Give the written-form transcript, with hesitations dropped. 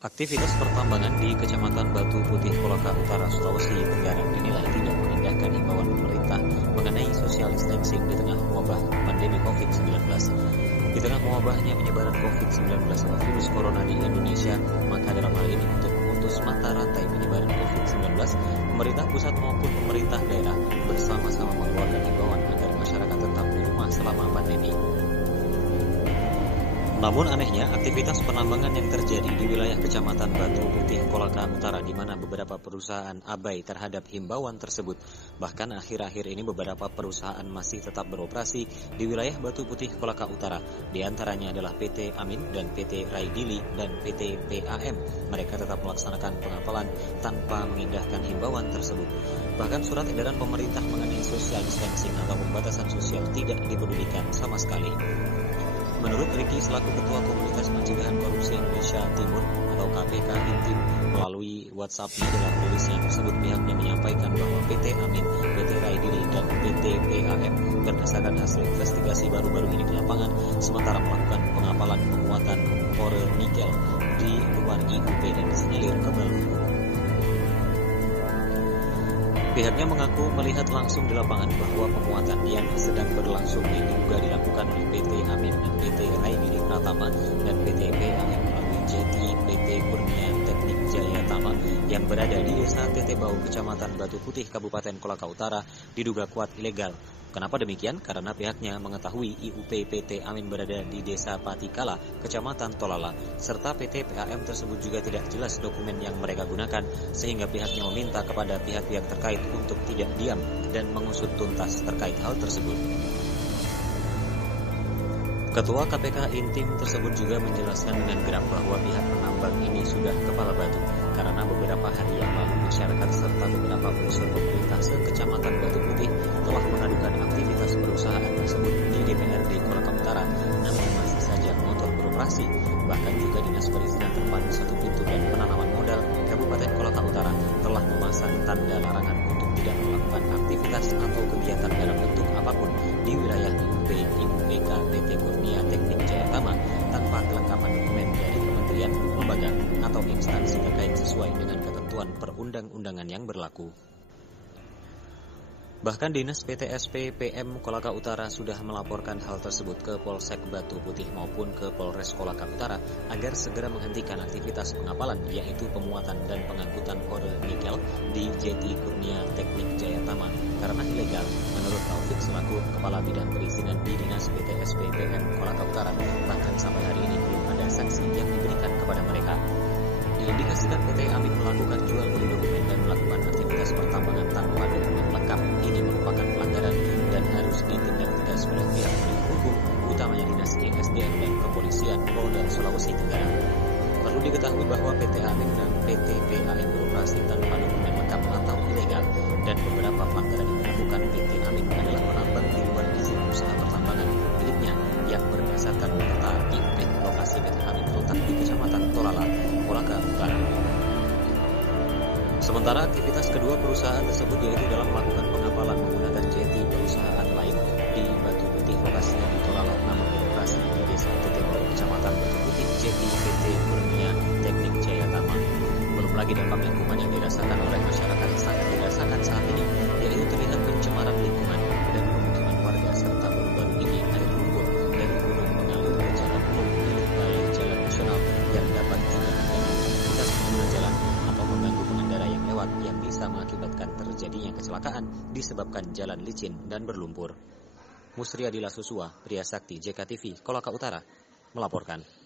Aktivitas pertambangan di Kecamatan Batu Putih, Kolaka Utara, Sulawesi Tenggara dinilai tidak mengindahkan himbauan pemerintah mengenai social distancing di tengah wabah pandemi COVID-19. Di tengah mewabahnya penyebaran COVID-19 atau virus corona di Indonesia, maka dalam hal ini untuk memutus mata rantai penyebaran COVID-19, pemerintah pusat maupun pemerintah daerah bersama-sama mengeluarkan himbauan agar masyarakat tetap di rumah selama pandemi. Namun anehnya, aktivitas penambangan yang terjadi di wilayah Kecamatan Batu Putih, Kolaka Utara, di mana beberapa perusahaan abai terhadap himbauan tersebut. Bahkan akhir-akhir ini beberapa perusahaan masih tetap beroperasi di wilayah Batu Putih, Kolaka Utara. Di antaranya adalah PT Amin dan PT Raidili dan PT PAM. Mereka tetap melaksanakan pengapalan tanpa mengindahkan himbauan tersebut. Bahkan surat edaran pemerintah mengenai social distancing atau pembatasan sosial tidak dipedulikan sama sekali. Menurut Riki selaku Ketua Komunitas Pencegahan Korupsi Indonesia Timur atau KPK Intim, melalui WhatsApp-nya dalam rilisnya tersebut pihaknya menyampaikan bahwa PT Amin, PT Raidili, dan PT PAM berdasarkan hasil investigasi baru-baru ini di lapangan sementara melakukan pengapalan penguatan ore nikel di luar IUP dan disinyalir ke Bengkulu. Pihaknya mengaku melihat langsung di lapangan bahwa penguatan yang sedang berlangsung yang diduga dilakukan oleh PT Amin dan PT Raidili Pratama dan PT PAM melalui JT PT Kurnia Teknik Jaya Tama yang berada di Desa Tetebau, Kecamatan Batu Putih, Kabupaten Kolaka Utara, diduga kuat ilegal. Kenapa demikian? Karena pihaknya mengetahui IUP PT Amin berada di Desa Patikala, Kecamatan Tolala, serta PT PAM tersebut juga tidak jelas dokumen yang mereka gunakan, sehingga pihaknya meminta kepada pihak-pihak terkait untuk tidak diam dan mengusut tuntas terkait hal tersebut. Ketua KPK Intim tersebut juga menjelaskan dengan geram bahwa pihak penambang ini sudah kepala batu karena beberapa hari yang lalu masyarakat serta beberapa unsur pemerintah se-Kecamatan Batu Putih telah mengadukan aktivitas perusahaan tersebut di DPRD Kolaka Utara, namun masih saja motor beroperasi. Bahkan juga Dinas Perizinan Terpadu Satu Pintu dan Penanaman Modal Kabupaten Kolaka Utara telah memasang tanda larangan untuk tidak melakukan aktivitas atau kegiatan dalam bentuk apapun di wilayah IUP, IUPK, PT Kurnia Teknik Jaya Tama tanpa kelengkapan dokumen dari kementerian, lembaga, atau instansi terkait sesuai dengan ketentuan perundang-undangan yang berlaku. Bahkan Dinas PTSP PM Kolaka Utara sudah melaporkan hal tersebut ke Polsek Batu Putih maupun ke Polres Kolaka Utara agar segera menghentikan aktivitas pengapalan, yaitu pemuatan dan pengangkutan ore nikel di JT Kurnia Teknik Jaya Tama karena ilegal. Menurut Taufik selaku Kepala Bidang Perizinan di Dinas PTSP PM Kolaka Utara, bahkan sampai hari ini belum ada sanksi yang diberikan kepada mereka. Diindikasikan PT Amin melakukan jual beli dokumen dan melakukan aktivitas pertambangan tanpa dokumen lengkap. Ini merupakan pelanggaran dan harus ditindak tegas oleh pihak penegak hukum, utamanya Dinas ESDM dan Kepolisian Polda Sulawesi Tenggara. Perlu diketahui bahwa PT Amin dan PT PAM beroperasi tanpa dokumen lengkap atau ilegal, dan beberapa pelanggaran yang dilakukan PT Amin adalah menambang di luar izin usaha pertambangan miliknya yang berdasarkan peta IUP. Lokasi PT Amin terletak di Kecamatan Tolala, Kolaka Utara. Sementara aktivitas kedua perusahaan tersebut yaitu dalam melakukan pengapalan menggunakan jeti perusahaan lain di Batu Putih, lokasinya di Tolala, namun beroperasi di Desa Tetebau, Kecamatan Batu Putih, jeti PT Kurnia Teknik Jaya Tama. Belum lagi dampak lingkungan yang dirasakan oleh masyarakat sangat dirasakan saat ini, yaitu terlihat pencemaran lingkungan dan pemukiman warga serta baru-baru ini air lumpur dari gunung mengalir ke jalan umum milik Balai Jalan Nasional yang dapat juga mengganggu aktivitas pengguna jalan atau mengganggu pengendara yang lewat yang bisa mengakibatkan terjadinya kecelakaan disebabkan jalan licin dan berlumpur. Musri Adila Susua, Pria Sakti, JKTV, Kolaka Utara, melaporkan.